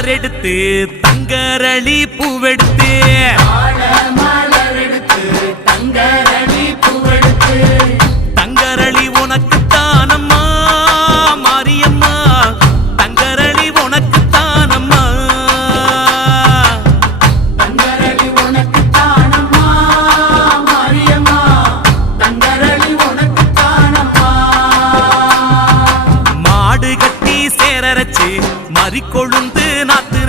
மலர் எடுத்து தங்கரளி பூவெடுத்து தங்கரளி உனக்கு தானம்மா மாரியம்மா தங்கரளி உனக்கு தானம்மா தங்கரளி உனக்கு தானம்மா மாரியம்மா தங்கரளி உனக்கு தானம்மா மாடு கட்டி சேரரச்சு மறி கொழுந்து நாத்து